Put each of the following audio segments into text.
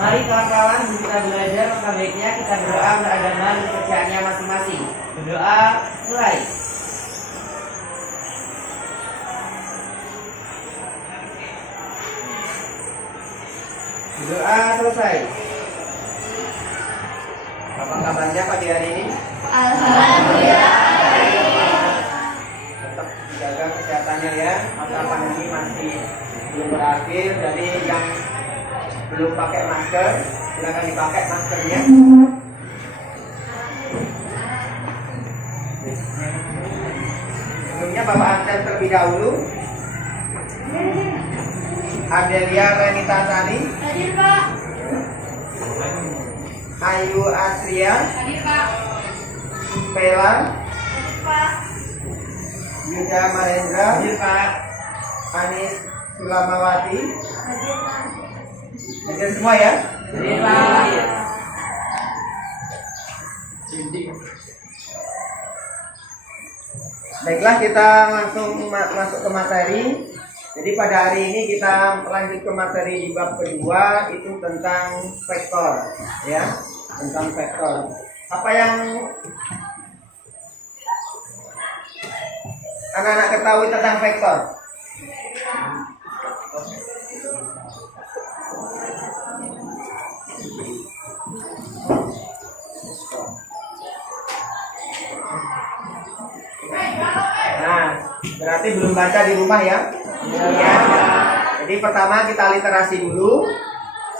Mari kawan-kawan, kita belajar, maka baiknya kita berdoa untuk agama dan pekerjaannya masing-masing. Berdoa, mulai. Berdoa selesai. Apa kabarnya pagi hari ini? Alhamdulillah. Tetap jaga kesehatannya ya. Masa pandemi masih belum berakhir. Jadi yang belum pakai masker, silakan dipakai maskernya. Sebelumnya Bapak absen terlebih dahulu. Adelia Renita Sani, Hadir, Pak. Ayu Asria, Hadir, Pak. Pela, Hadir, Pak. Yuda Mahendra, Hadir, Pak. Anis Sulamawati. Hadir, Pak. Hadir semua ya? Hadir, Pak. Baiklah, kita langsung masuk ke materi. Jadi pada hari ini kita lanjut ke materi di bab kedua, itu tentang vektor, ya, tentang vektor. Apa yang anak-anak ketahui tentang vektor? Nah, berarti belum baca di rumah ya? Ya. Jadi pertama kita literasi dulu.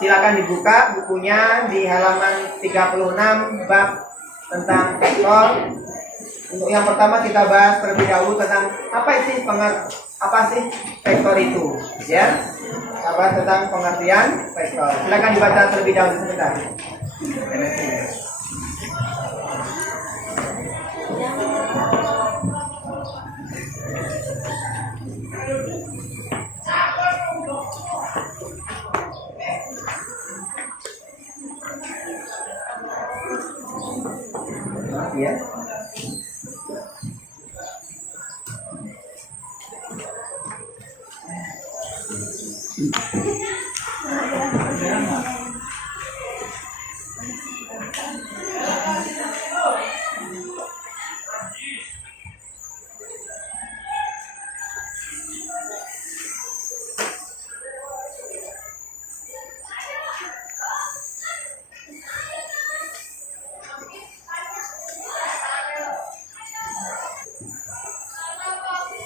Silakan dibuka bukunya di halaman 36 bab tentang vektor. Untuk yang pertama kita bahas terlebih dahulu tentang apa sih vektor itu, ya? Kita bahas tentang pengertian vektor. Silakan dibaca terlebih dahulu sebentar. Ya.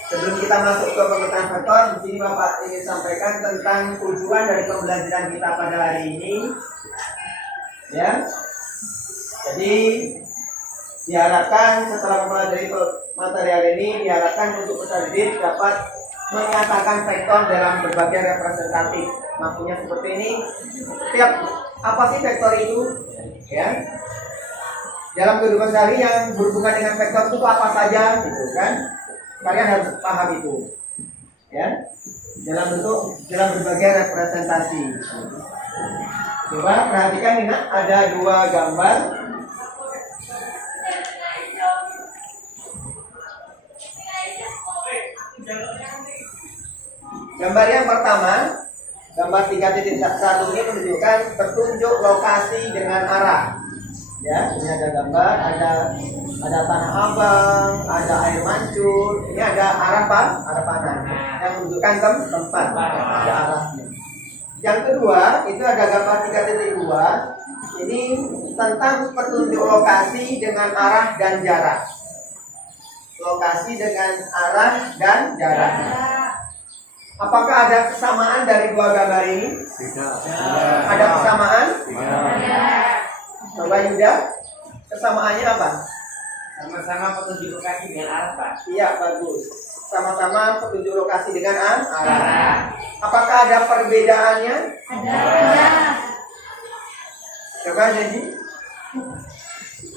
Sebelum kita masuk ke pengertian vektor, di sini Bapak ingin sampaikan tentang tujuan dari pembelajaran kita pada hari ini. Ya. Jadi diharapkan setelah mempelajari materi hari ini, diharapkan untuk peserta didik dapat menyatakan vektor dalam berbagai representatif. Maksudnya seperti ini. Apa sih vektor itu? Ya. Dalam kehidupan sehari yang berhubungan dengan vektor itu apa saja, gitu kan? Kalian harus paham itu, ya, dalam berbagai representasi. Coba perhatikan ini, ada dua gambar. Gambar yang pertama, gambar 3.1 ini menunjukkan petunjuk lokasi dengan arah. Ya, ini ada gambar, ada tanah abang, ada air mancur, ini ada arah panah yang menunjukkan tempat, ada arahnya. Yang kedua, itu ada gambar 3.2, ini tentang petunjuk lokasi dengan arah dan jarak. Lokasi dengan arah dan jarak. Apakah ada kesamaan dari dua gambar ini? Tidak. Ada kesamaan? Tidak. Coba Yuda, kesamaannya apa? Sama-sama petunjuk lokasi dengan arah, Pak. Iya, bagus. Sama-sama petunjuk lokasi dengan arah. Apakah ada perbedaannya? Ada. Coba jadi.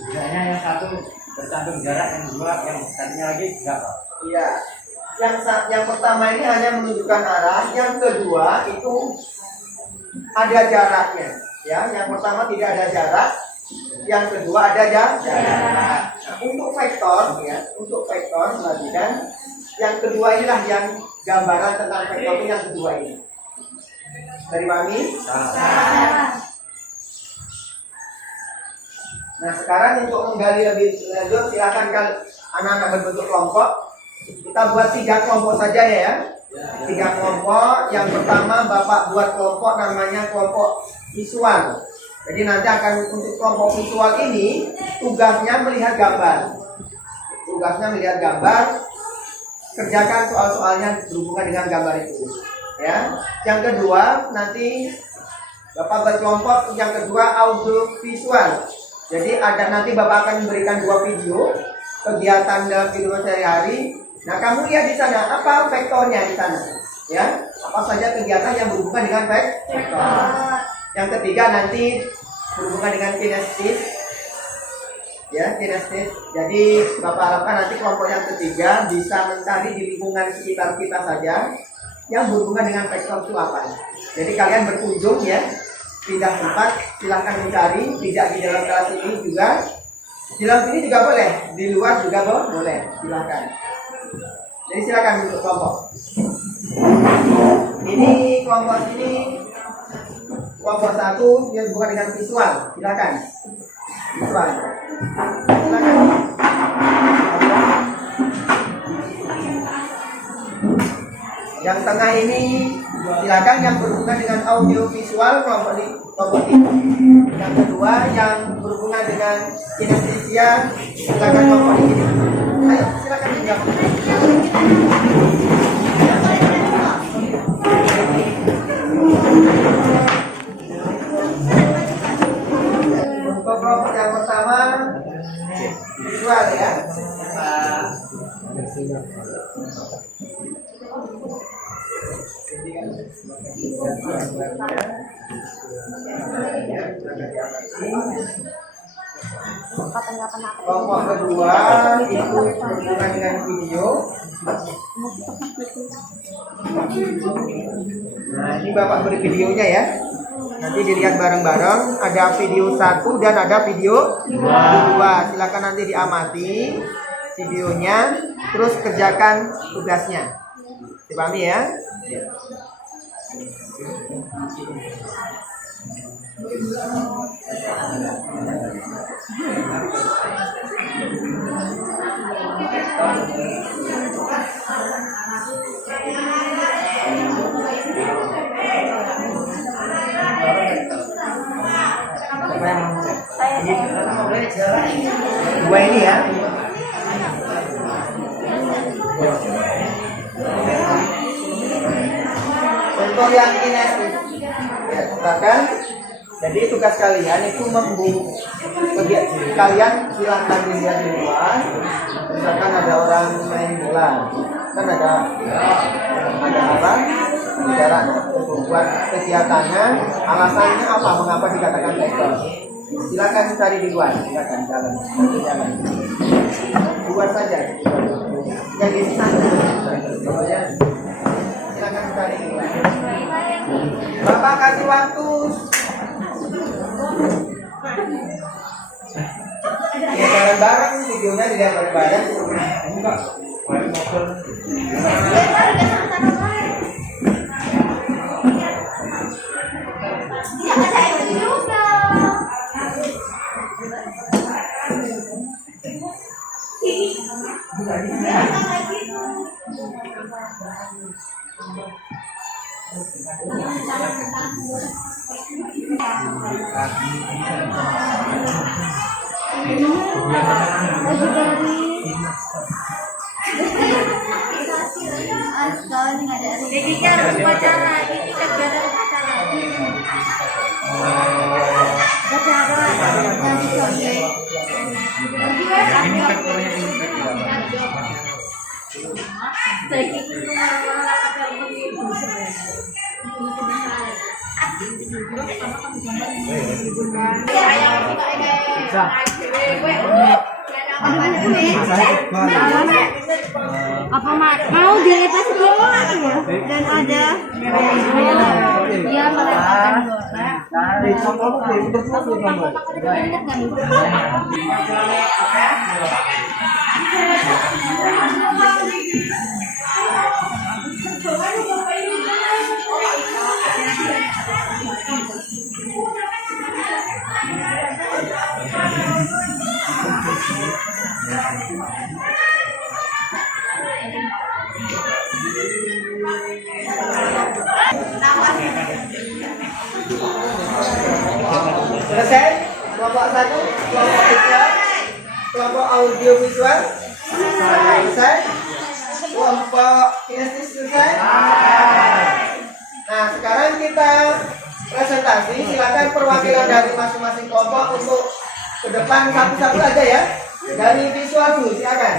Bedanya yang satu bercantum jarak, yang dua yang satunya lagi enggak, Pak. Iya. Yang pertama ini hanya menunjukkan arah, yang kedua itu ada jaraknya. Ya, yang pertama tidak ada jarak, yang kedua ada jarak. Untuk vektor, ya, untuk vektor perhatikan, yang kedua inilah yang gambaran tentang vektor itu yang kedua ini. Dari Mami? Nah, sekarang untuk menggali lebih lanjut, silakan anak-anak berbentuk kelompok. Kita buat 3 kelompok saja ya. 3 kelompok. Yang pertama Bapak buat kelompok namanya kelompok visual. Jadi nanti akan untuk kelompok visual ini tugasnya melihat gambar. Tugasnya melihat gambar, kerjakan soal-soalnya berhubungan dengan gambar itu. Ya. Yang kedua nanti Bapak berkelompok. Yang kedua audio visual. Jadi nanti Bapak akan memberikan 2 video kegiatan dalam kehidupan sehari-hari. Nah, kamu lihat di sana apa vektornya di sana, ya? Apa saja kegiatan yang berhubungan dengan vektor. Yang ketiga nanti berhubungan dengan kinestis, ya, kinestis. Jadi Bapak harapkan nanti kelompok yang ketiga bisa mencari di lingkungan sekitar kita saja yang berhubungan dengan vektor itu apa. Jadi kalian berkunjung ya, pindah tempat, silahkan mencari, tidak di dalam kelas ini juga. Di dalam sini juga boleh, di luar juga boleh, silahkan. Jadi silakan untuk kelompok. Ini kelompok ini kelompok 1 yang bukan dengan visual, silakan. Visual. Silakan. Yang tengah ini silakan yang berhubungan dengan audio visual kelompok ini. Yang kedua yang berhubungan dengan kinestesia silakan kelompok ini. Ayo silakan menjawab. Untuk kelompok yang pertama visual ya. Kelompok kedua itu berhubungan dengan video. Nah, ini Bapak beri videonya ya. Nanti dilihat bareng-bareng. Ada video 1 dan ada video 2. Silakan nanti diamati videonya, terus kerjakan tugasnya. Dipahami ya? Dua ini ya. Untuk yang kinestis, ya, silakan. Jadi tugas kalian itu kalian silahkan dilihat di luar. Misalkan ada orang main bola, kan ada apa? Bicara buat kegiatannya, alasannya apa? Mengapa dikatakan vektor? Silakan cari di luar, silakan jalan. Buat saja. Jadi silakan cari di luar. Bapak kasih waktu. Ya bareng-bareng videonya dilihat bareng-bareng. Enggak. Jadi kan upacara, ini kegiatan upacara. Dari sore. Ini faktornya ini. Apa mau dilepas bola ya? Dan ada dia melepaskan bola. kelompok audio visual selesai. Kelompok kinestesis selesai. Nah, sekarang kita presentasi. Silakan perwakilan dari masing-masing kelompok untuk ke depan satu-satu aja ya. Dari visual dulu, silakan.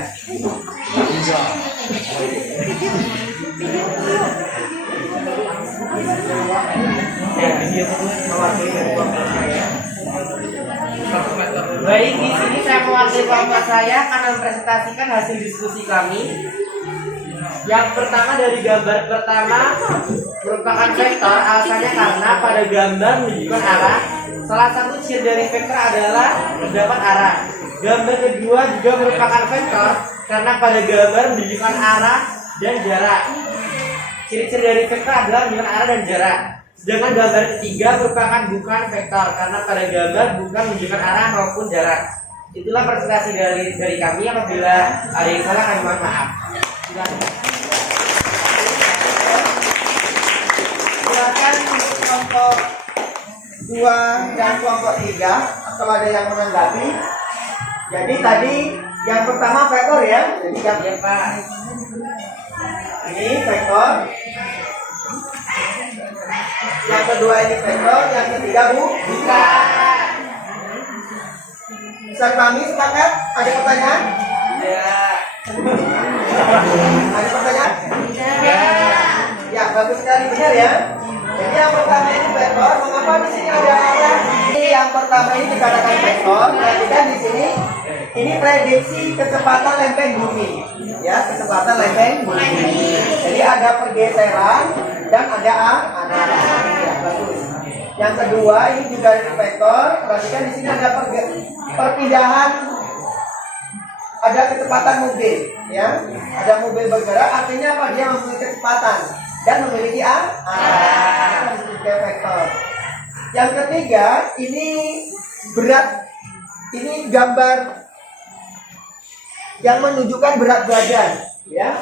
Baik, di sini saya mewakili kelompok saya akan mempresentasikan hasil diskusi kami. Yang pertama dari gambar pertama merupakan vektor, alasannya karena pada gambar menunjukkan arah. Salah satu ciri dari vektor adalah terdapat arah. Gambar kedua juga merupakan vektor karena pada gambar menunjukkan arah dan jarak. Ciri-ciri dari vektor adalah menunjukkan arah dan jarak. Sedangkan gambar ketiga merupakan bukan vektor karena pada gambar bukan menunjukkan arah maupun jarak. Itulah presentasi dari kami. Apabila ada yang salah kami mohon maaf. Silakan untuk kelompok 2 dan kelompok 3 atau ada yang menanggapi. Jadi tadi yang pertama vektor ya. Jadi yang ini vektor. Yang kedua ini vektor, yang ketiga bukan. Bisa kami sepakat? Ada pertanyaan? Ya. Ada pertanyaan? Ya, bagus sekali, benar ya. Jadi yang pertama ini vektor. Mengapa di sini ada arah? Yang pertama ini dikatakan vektor. Perhatikan di sini. Ini prediksi kecepatan lempeng bumi. Ya, kecepatan lempeng bumi. Jadi ada pergeseran dan ada arah. Ya, bagus. Yang kedua ini juga vektor. Perhatikan di sini ada perpindahan. Ada kecepatan mobil, ya. Ada mobil bergerak, artinya apa? Dia memiliki kecepatan dan memiliki arah. Vektor. Yang ketiga, ini berat. Ini gambar yang menunjukkan berat badan, ya.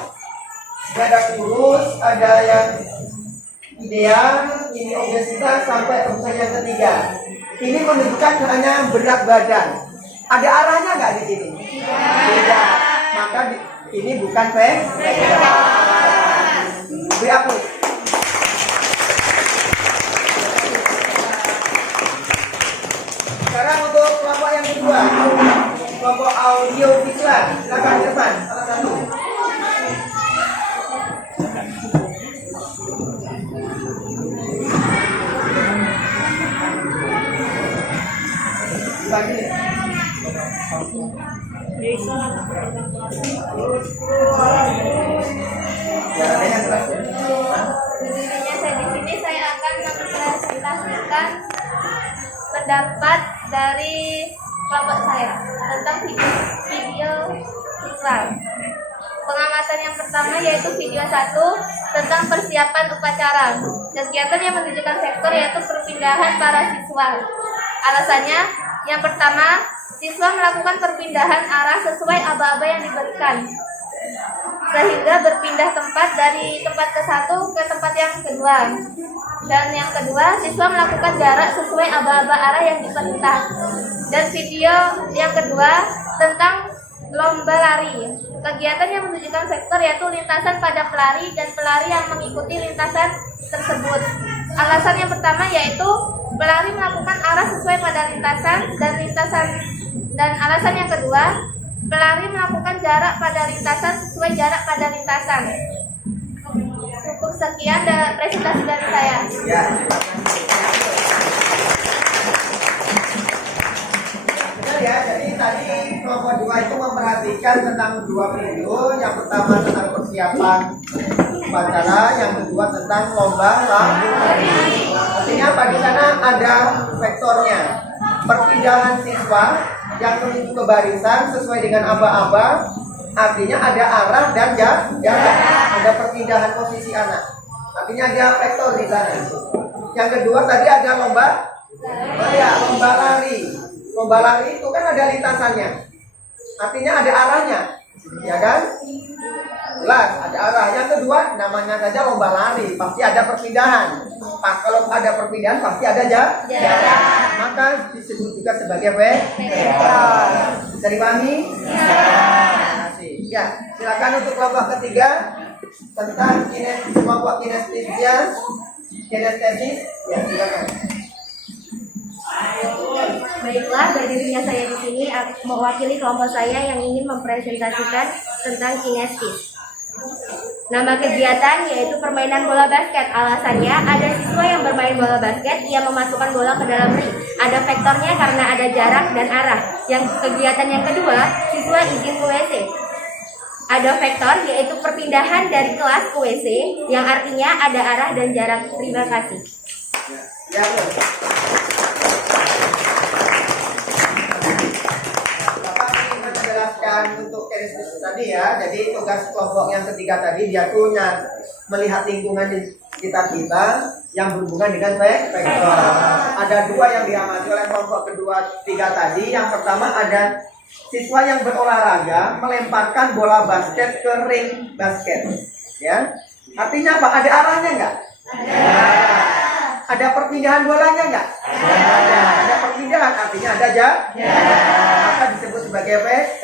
Ada kurus, ada yang ideal, ini obesitas sampai kemudian yang ketiga. Ini menunjukkan hanya berat badan. Ada arahnya nggak di sini? Tidak. Maka ini bukan vektor. Beri aplaus. Sekarang untuk kelompok yang kedua, kelompok audio visual. Silakan ke depan, salah satu. Bagi. Di sini saya akan mempresentasikan pendapat dari kelompok saya tentang video visual. Pengamatan yang pertama yaitu video 1 tentang persiapan upacara. Kegiatan yang menunjukkan vektor yaitu perpindahan para siswa. Alasannya, yang pertama, siswa melakukan perpindahan arah sesuai aba-aba yang diberikan, sehingga berpindah tempat dari tempat ke satu ke tempat yang kedua. Dan yang kedua, siswa melakukan jarak sesuai aba-aba arah yang diperintah. Dan video yang kedua tentang lomba lari. Kegiatan yang menunjukkan vektor yaitu lintasan pada pelari dan pelari yang mengikuti lintasan tersebut. Alasan yang pertama yaitu pelari melakukan arah sesuai pada lintasan dan alasan yang kedua, pelari melakukan jarak pada lintasan sesuai jarak pada lintasan. Cukup sekian presentasi dari saya. Ya. Benar ya, jadi tadi kelompok 2 itu memperhatikan tentang 2 video. Yang pertama tentang persiapan upacara, yang kedua tentang lomba lari. Artinya apa? Di sana ada vektornya. Perpindahan siswa yang menuju ke barisan sesuai dengan aba-aba. Artinya ada arah dan jarak. Ada perpindahan posisi anak. Artinya ada vektor di sana. Yang kedua tadi ada lomba. Oh ya, lomba lari. Lomba lari itu kan ada lintasannya. Artinya ada arahnya. Ya kan? Jelas, ada arah. Yang kedua, namanya saja lomba lari, pasti ada perpindahan. Kalau ada perpindahan, pasti ada jarak. Maka disebut juga sebagai vektor. Bisa dipahami? Terima kasih. Ya, silakan untuk kelompok ketiga tentang kelompok kinestesis. Ya, silakan. Baiklah, berdirinya saya di sini mewakili kelompok saya yang ingin mempresentasikan tentang kinestis. Nama kegiatan yaitu permainan bola basket. Alasannya, ada siswa yang bermain bola basket, ia memasukkan bola ke dalam ring. Ada vektornya karena ada jarak dan arah. Yang kegiatan yang kedua, siswa izin ke WC. Ada vektor yaitu perpindahan dari kelas ke WC, yang artinya ada arah dan jarak. Terima kasih. Ya, Bapak ingin menjelaskan untuk kinestis tadi ya. Jadi tugas kelompok yang ketiga tadi dia tuh melihat lingkungan di sekitar kita yang berhubungan dengan vektor. Ada dua yang diamati oleh kelompok kedua tiga tadi. Yang pertama ada siswa yang berolahraga melemparkan bola basket ke ring basket. Ya, artinya apa? Ada arahnya nggak? Ada perpindahan bolanya nggak? Ada perpindahan, artinya ada jarak. Maka disebut sebagai vektor.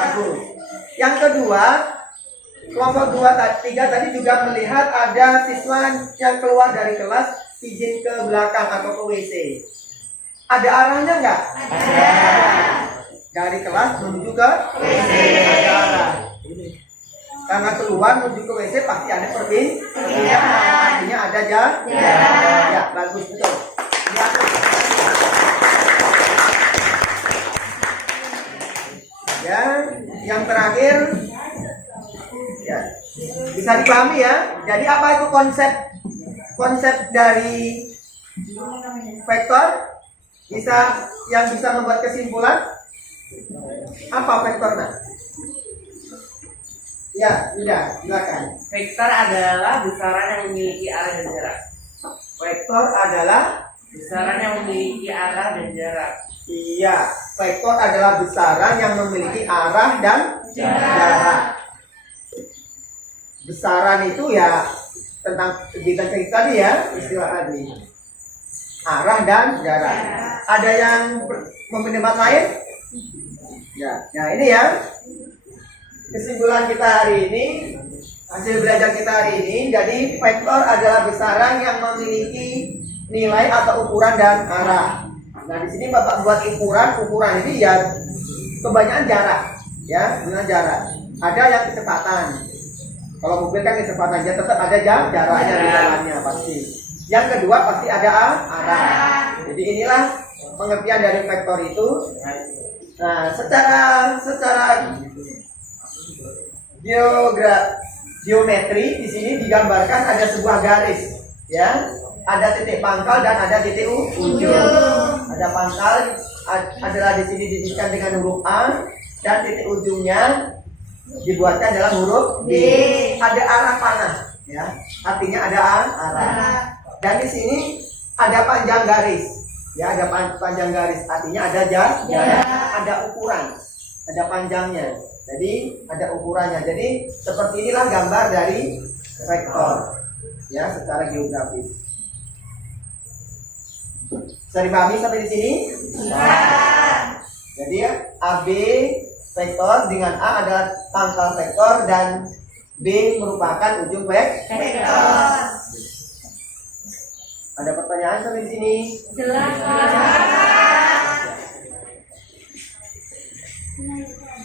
Bagus. Yang kedua, kelompok 2-3 tadi juga melihat ada siswa yang keluar dari kelas izin ke belakang atau ke WC. Ada arahnya nggak? Dari kelas menuju ke WC. Ada arah. Karena keluar menuju ke WC pasti ada perpindahan. Artinya ada jarak. Ya, bagus betul. Ya, yang terakhir ya, bisa dipahami ya. Jadi apa itu konsep dari vektor? Yang bisa membuat kesimpulan? Apa vektornya? Ya, sudah, silakan. Vektor adalah besaran yang memiliki arah dan jarak. Vektor adalah Besaran yang memiliki arah dan jarak. iya, vektor adalah besaran yang memiliki arah dan jarak. Besaran itu ya tentang kegiatan tadi ya, istilah tadi. Arah dan jarak. Ada yang mempendapat lain? Ya, nah ini ya. Kesimpulan kita hari ini, hasil belajar kita hari ini, jadi vektor adalah besaran yang memiliki nilai atau ukuran dan arah. Nah di sini Bapak buat ukuran ini ya kebanyakan jarak, ya dengan jarak. Ada yang kecepatan. Kalau mobil kan kecepatannya tetap ada jaraknya di dalamnya pasti. Yang kedua pasti ada arah. Jadi inilah pengertian dari vektor itu. Nah secara geometri di sini digambarkan ada sebuah garis, ya. Ada titik pangkal dan ada titik ujung. Ada pangkal adalah di sini didikan dengan huruf A dan titik ujungnya dibuatkan dalam huruf B. Ada arah panah, ya. Artinya ada arah. Dan di sini ada panjang garis, ya. Ada panjang garis, artinya ada jarak. Ada ukuran, ada panjangnya. Jadi ada ukurannya. Jadi seperti inilah gambar dari vektor, ya, secara geografis. Bisa dipahami sampai di sini? Bisa. Jadi ya, AB vektor dengan A adalah pangkal vektor dan B merupakan ujung vektor. Ada pertanyaan sampai di sini? Jelas.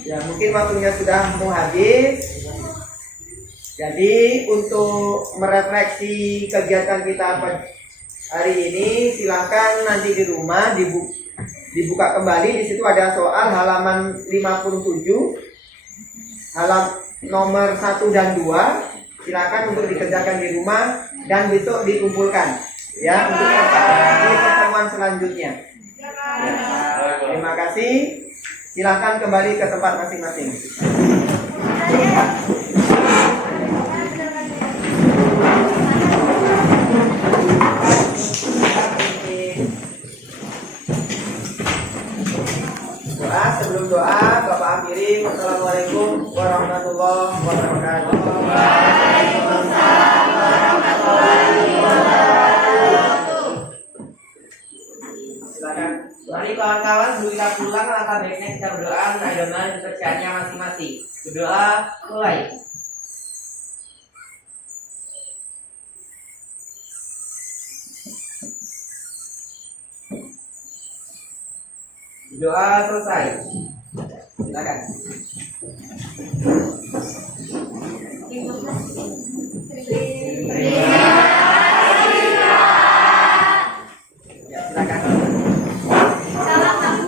Ya, mungkin waktunya sudah mau habis. Jadi untuk merefleksi kegiatan kita hari ini, silakan nanti di rumah dibuka kembali. Di situ ada soal halaman 57, nomor 1 dan 2. Silakan untuk dikerjakan di rumah dan besok dikumpulkan, ya, untuk pertemuan selanjutnya. Ya. Terima kasih. Silakan kembali ke tempat masing-masing. Doa, sebelum doa Bapak akhiri. Wassalamualaikum warahmatullahi wabarakatuh. Waalaikumsalam warahmatullahi wabarakatuh. Silakan. Mari kawan-kawan, beri kita pulang, langkah baiknya kita berdoa menagama pekerjaannya masing-masing. Berdoa mulai. Doa selesai. Silakan. Ya, silakan.